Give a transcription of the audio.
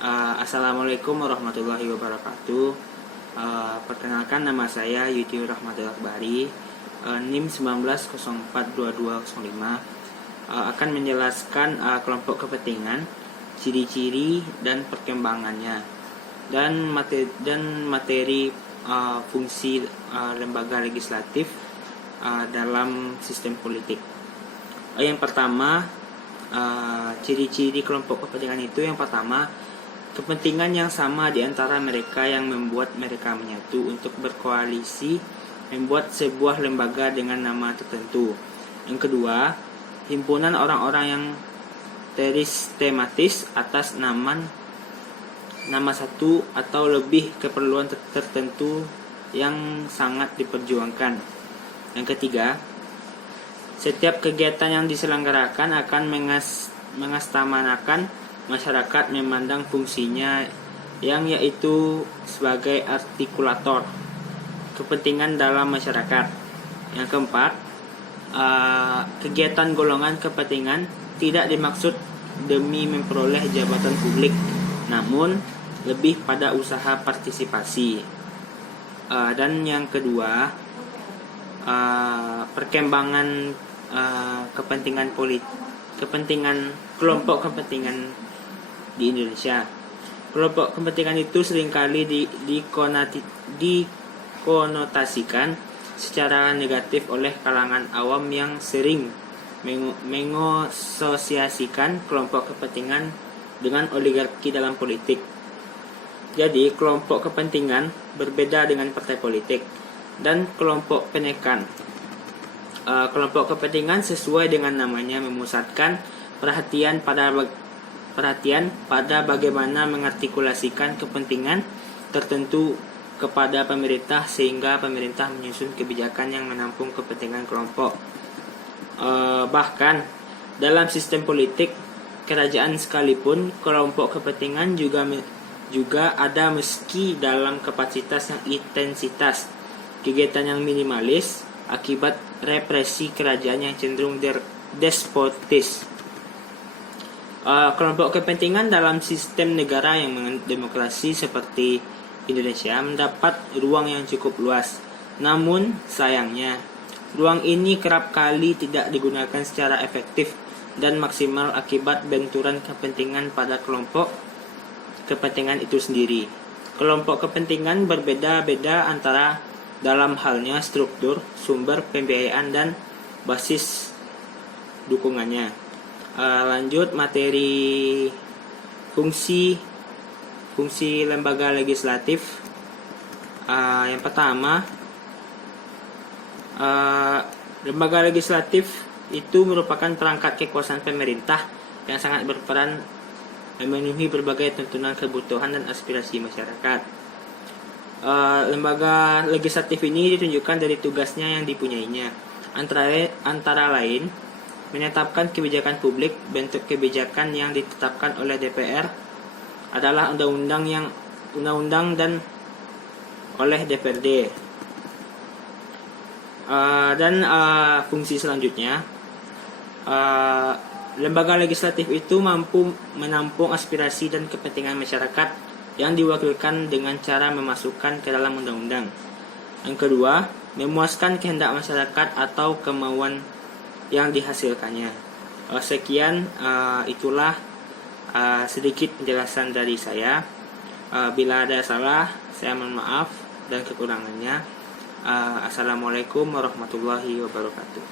Assalamualaikum warahmatullahi wabarakatuh. Perkenalkan, nama saya Yudi Rahmatil Akbari, NIM 19042205, akan menjelaskan kelompok kepentingan, ciri-ciri dan perkembangannya, dan materi fungsi lembaga legislatif dalam sistem politik. Yang pertama, ciri-ciri kelompok kepentingan itu, yang pertama, kepentingan yang sama di antara mereka yang membuat mereka menyatu untuk berkoalisi membuat sebuah lembaga dengan nama tertentu. Yang kedua, himpunan orang-orang yang tematis atas nama satu atau lebih keperluan tertentu yang sangat diperjuangkan. Yang ketiga, setiap kegiatan yang diselenggarakan akan mengastamanakan masyarakat memandang fungsinya yang yaitu sebagai artikulator kepentingan dalam masyarakat. Yang keempat, kegiatan golongan kepentingan tidak dimaksud demi memperoleh jabatan publik, namun lebih pada usaha partisipasi. Dan yang kedua, perkembangan kepentingan kelompok kepentingan di Indonesia. Kelompok kepentingan itu seringkali dikonotasikan secara negatif oleh kalangan awam yang sering mengasosiasikan kelompok kepentingan dengan oligarki dalam politik. Jadi, kelompok kepentingan berbeda dengan partai politik dan kelompok penekan. Kelompok kepentingan sesuai dengan namanya memusatkan perhatian pada bagaimana mengartikulasikan kepentingan tertentu kepada pemerintah sehingga pemerintah menyusun kebijakan yang menampung kepentingan kelompok. Bahkan dalam sistem politik kerajaan sekalipun, kelompok kepentingan juga ada meski dalam kapasitas yang intensitas kegiatan yang minimalis akibat represi kerajaan yang cenderung despotis. Kelompok kepentingan dalam sistem negara yang demokrasi seperti Indonesia mendapat ruang yang cukup luas. Namun sayangnya, ruang ini kerap kali tidak digunakan secara efektif dan maksimal akibat benturan kepentingan pada kelompok kepentingan itu sendiri. Kelompok kepentingan berbeda-beda antara dalam halnya struktur, sumber pembiayaan, dan basis dukungannya. Lanjut materi fungsi lembaga legislatif. Yang pertama, lembaga legislatif itu merupakan perangkat kekuasaan pemerintah yang sangat berperan memenuhi berbagai tuntutan, kebutuhan, dan aspirasi masyarakat. Lembaga legislatif ini ditunjukkan dari tugasnya yang dipunyainya, antara lain menetapkan kebijakan publik. Bentuk kebijakan yang ditetapkan oleh DPR adalah undang-undang dan oleh DPRD. Fungsi selanjutnya, lembaga legislatif itu mampu menampung aspirasi dan kepentingan masyarakat yang diwakilkan dengan cara memasukkan ke dalam undang-undang. Yang kedua, memuaskan kehendak masyarakat atau kemauan yang dihasilkannya. Sekian, itulah sedikit penjelasan dari saya. Bila ada salah, saya mohon maaf dan kekurangannya. Assalamualaikum warahmatullahi wabarakatuh.